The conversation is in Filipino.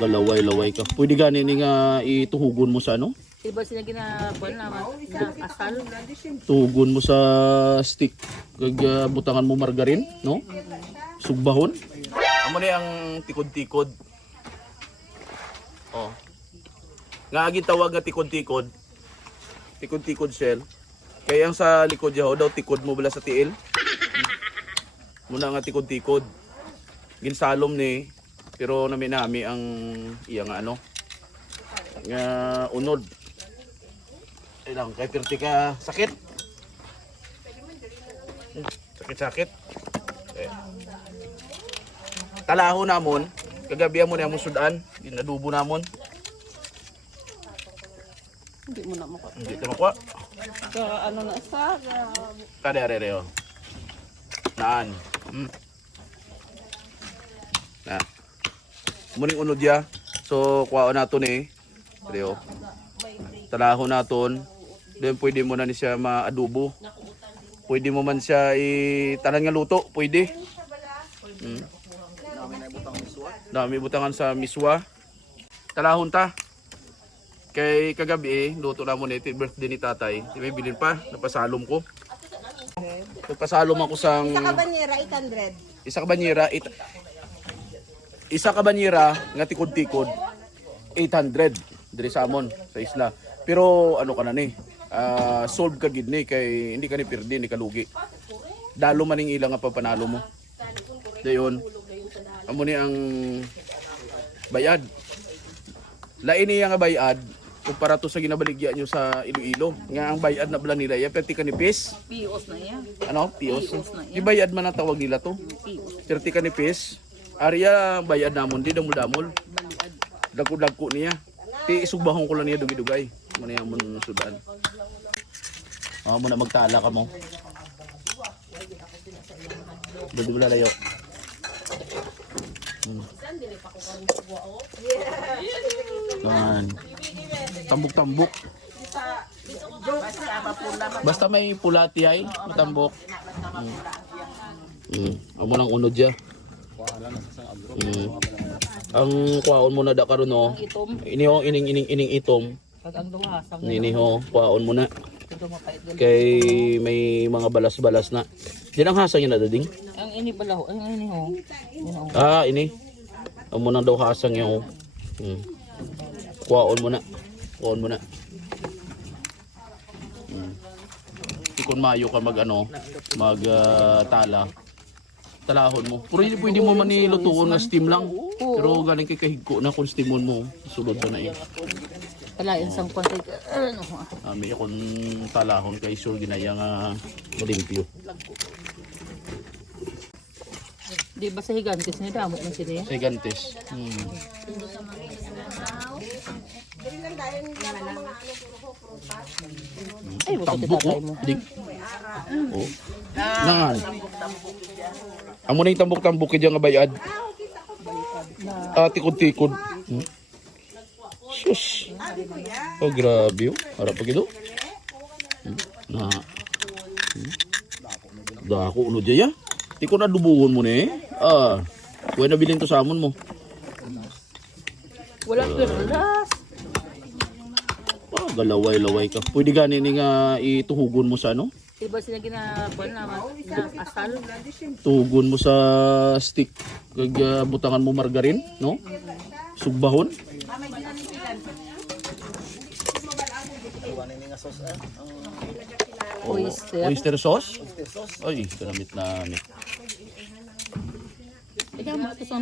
Galaway-laway ka. Pwede ganin nga ituhugon mo sa ano? Iba sila ginagawa na asal. Tuhugon mo sa stick. Kag butangan mo margarin, no? Sugbahon. Amo ni ang tikod-tikod. Oh. Nga agin tawag nga tikod-tikod. Tikod-tikod shell. Kaya ang sa likod yaw daw tikod mo bala sa tiil. Muna nga tikod-tikod. Ginsalom ni pero nami ang iya nga ano nga unod. Ay lang kay pirti ka sakit. Sakit-sakit. Talaho namon, kagabi mo na among sudan, ginadubo namon. Hindi mo na makuha. Hindi ta makuha. Ka ano na sa Kadere-reo. Naan. Na. Muning unod ya. So kuha naton Reo. Talaho naton. Then pwede mo na ni siya maadobo. Pwede mo man siya tanan nga luto, pwede. Dami butangan sa miswa. Talahon ta. Kay kagabi luto na mo nito birthday ni tatay. May bilin pa, napasalom ko. Napasalom ako sang Isa ka banyera, 800. Isa ka banyera nga tikod-tikod 800 diri sa amon sa isla. Pero ano ka na ni? Solve ka gid ni kay hindi ka ni pirdi ni kalugi. Dalo man ning ilang nga papanalo mo. Dayon. Amo ni ang bayad. Lain niya nga bayad kumpara to sa ginabaligya nyo sa Iloilo. Nga ang bayad na bala nila ya perti kanipis. pios na yan. Ano? Pios. Na yan. Di bayad man ang tawag nila to. Pios. Perti kanipis. Arya bayad namon di damol-damol. Baliad. Dagko-dagko niya. Ti isugbahon ko lang niya dugi-dugay. Muna yung mun sudan. Mo na magtala ka mo. Dito wala layo. Man. Tambok-tambok. Basta may pulati ay, matambok. Amo nang unod ya. Ang kuhaon mo na da karon no. Itom. Ini ho ining itom. Pag ang duhasang Nini ho kuhaon mo na. ito mapait gal. Kay may mga balas-balas na. Di nang hasang yun na dading. Ang ini pala ho. Ang ini ho. Yan ho. Ini. Amo nang daw hasang yun. Kuhaon mo na. Kuhaon mo na. Kung mayo ka mag tala. Talahon mo. Pero hindi pwede mo man nilutuon na steam lang. Pero galing kay kahigko na kung steamon mo. Sulod na na Palain sang konti. Ano ho. May akong talahon kay sur ginaya nga malimpyo. Di ba sa higantes ni damot na sila? Segantes. Ay, wala Tambok tatay oh. mo. Dig. Oh. Nangan. Amo na yung tambok-tambok kaya nga bayad. Tikod-tikod. Sus. Oh, grabe oh. Harap pa gito. Na. Dako uno dya ya. Di ko na dubuhon mo ni. Kuya na bilhin to sa amon mo. Wala perlas. Galaway-laway ka. Pwede ganin nga ituhugon mo sa ano? Iba sila ginagawa na asal. Tuhugon mo sa stick. Kag butangan mo margarin, no? Sugbahon. Oyster sauce? Ay, kanamit na. Ikaw mo ito sa